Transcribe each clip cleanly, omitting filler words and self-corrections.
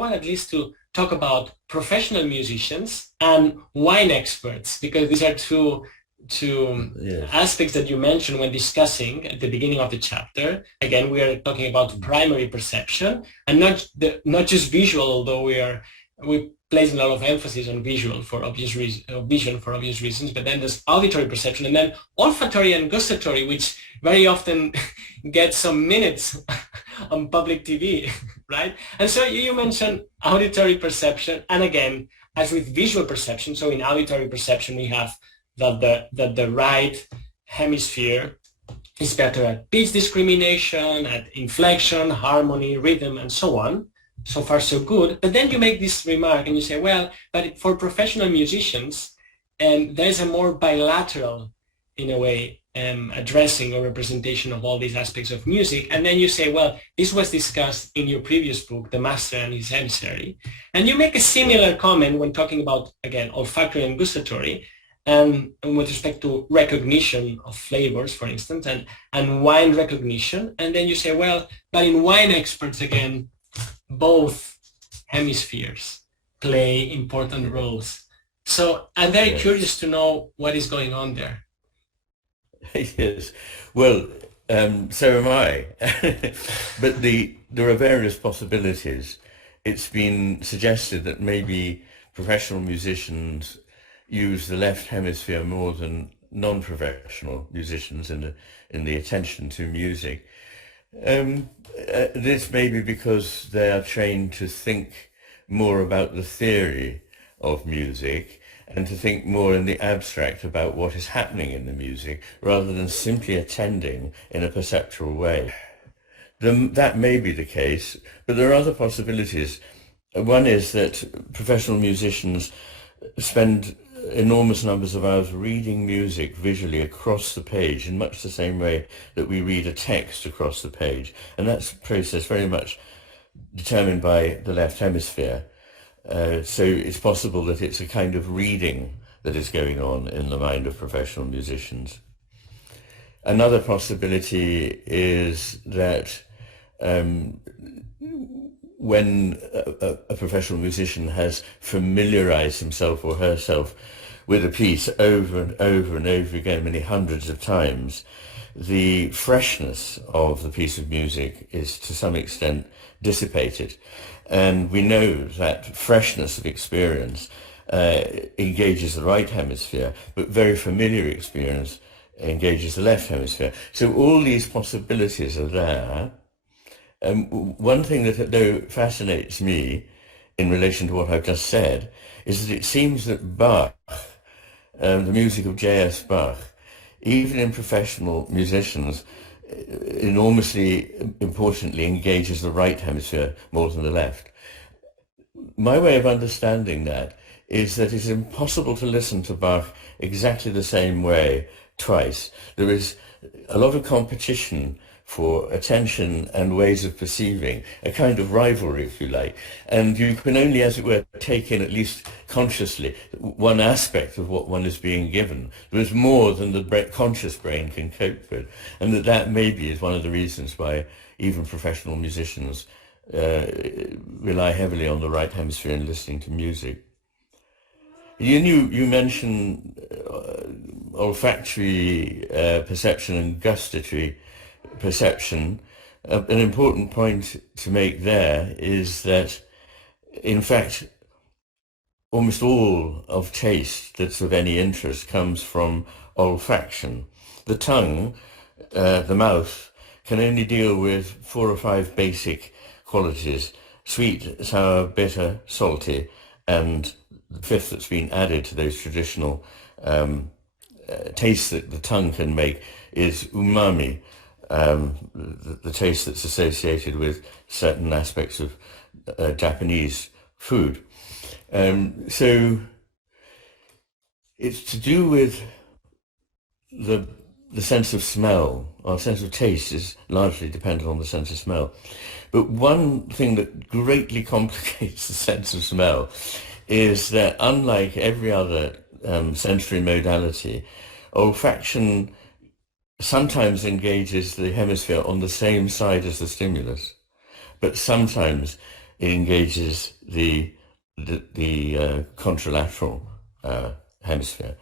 want at least to talk about professional musicians and wine experts, because these are two Yes. aspects that you mentioned when discussing at the beginning of the chapter. Again, we are talking about primary perception and not just visual, although we place a lot of emphasis on visual for obvious vision for obvious reasons. But then there's auditory perception, and then olfactory and gustatory, which very often gets some minutes on public TV, right? And so you mentioned auditory perception, and again, as with visual perception, so in auditory perception we have that the right hemisphere is better at pitch discrimination, at inflection, harmony, rhythm, and so on. So far, so good. But then you make this remark and you say, well, but for professional musicians, there's a more bilateral, in a way, addressing or representation of all these aspects of music. And then you say, well, this was discussed in your previous book, The Master and His Emissary. And you make a similar comment when talking about, again, olfactory and gustatory, and with respect to recognition of flavors, for instance, and wine recognition. And then you say, well, but in wine experts, again, both hemispheres play important roles. So I'm very curious to know what is going on there. Yes, well, so am I. But there are various possibilities. It's been suggested that maybe professional musicians use the left hemisphere more than non-professional musicians in the attention to music. This may be because they are trained to think more about the theory of music and to think more in the abstract about what is happening in the music rather than simply attending in a perceptual way. That may be the case, but there are other possibilities. One is that professional musicians spend enormous numbers of hours reading music visually across the page in much the same way that we read a text across the page. And that's a process very much determined by the left hemisphere. So it's possible that it's a kind of reading that is going on in the mind of professional musicians. Another possibility is that when a professional musician has familiarized himself or herself with a piece over and over and over again, many hundreds of times, the freshness of the piece of music is to some extent dissipated. And we know that freshness of experience engages the right hemisphere, but very familiar experience engages the left hemisphere. So all these possibilities are there. One thing that though fascinates me in relation to what I've just said is that it seems that Bach, the music of J.S. Bach, even in professional musicians, enormously importantly engages the right hemisphere more than the left. My way of understanding that is that it's impossible to listen to Bach exactly the same way twice. There is a lot of competition for attention and ways of perceiving, a kind of rivalry, if you like. And you can only, as it were, take in, at least consciously, one aspect of what one is being given. There is more than the conscious brain can cope with. And that maybe is one of the reasons why even professional musicians rely heavily on the right hemisphere in listening to music. You mentioned olfactory perception and gustatory perception. An important point to make there is that, in fact, almost all of taste that's of any interest comes from olfaction. The tongue, the mouth, can only deal with 4 or 5 basic qualities: sweet, sour, bitter, salty, and the fifth that's been added to those traditional tastes that the tongue can make is umami, the taste that's associated with certain aspects of Japanese food. So it's to do with the sense of smell. Our sense of taste is largely dependent on the sense of smell. But one thing that greatly complicates the sense of smell is that, unlike every other sensory modality, olfaction sometimes engages the hemisphere on the same side as the stimulus, but sometimes it engages the contralateral hemisphere.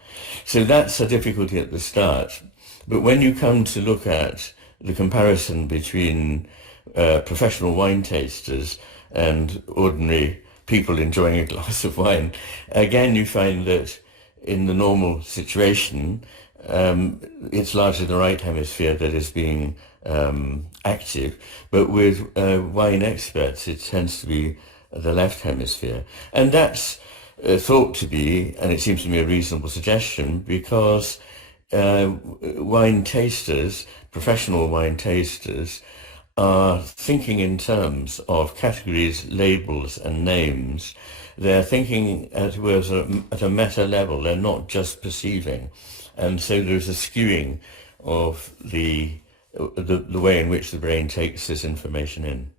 So that's a difficulty at the start. But when you come to look at the comparison between professional wine tasters and ordinary people enjoying a glass of wine, again you find that in the normal situation, it's largely the right hemisphere that is being active, but with wine experts it tends to be the left hemisphere. And that's thought to be, and it seems to me a reasonable suggestion, because wine tasters, professional wine tasters, are thinking in terms of categories, labels and names. They're thinking at a meta level. They're not just perceiving. And so there's a skewing of the way in which the brain takes this information in.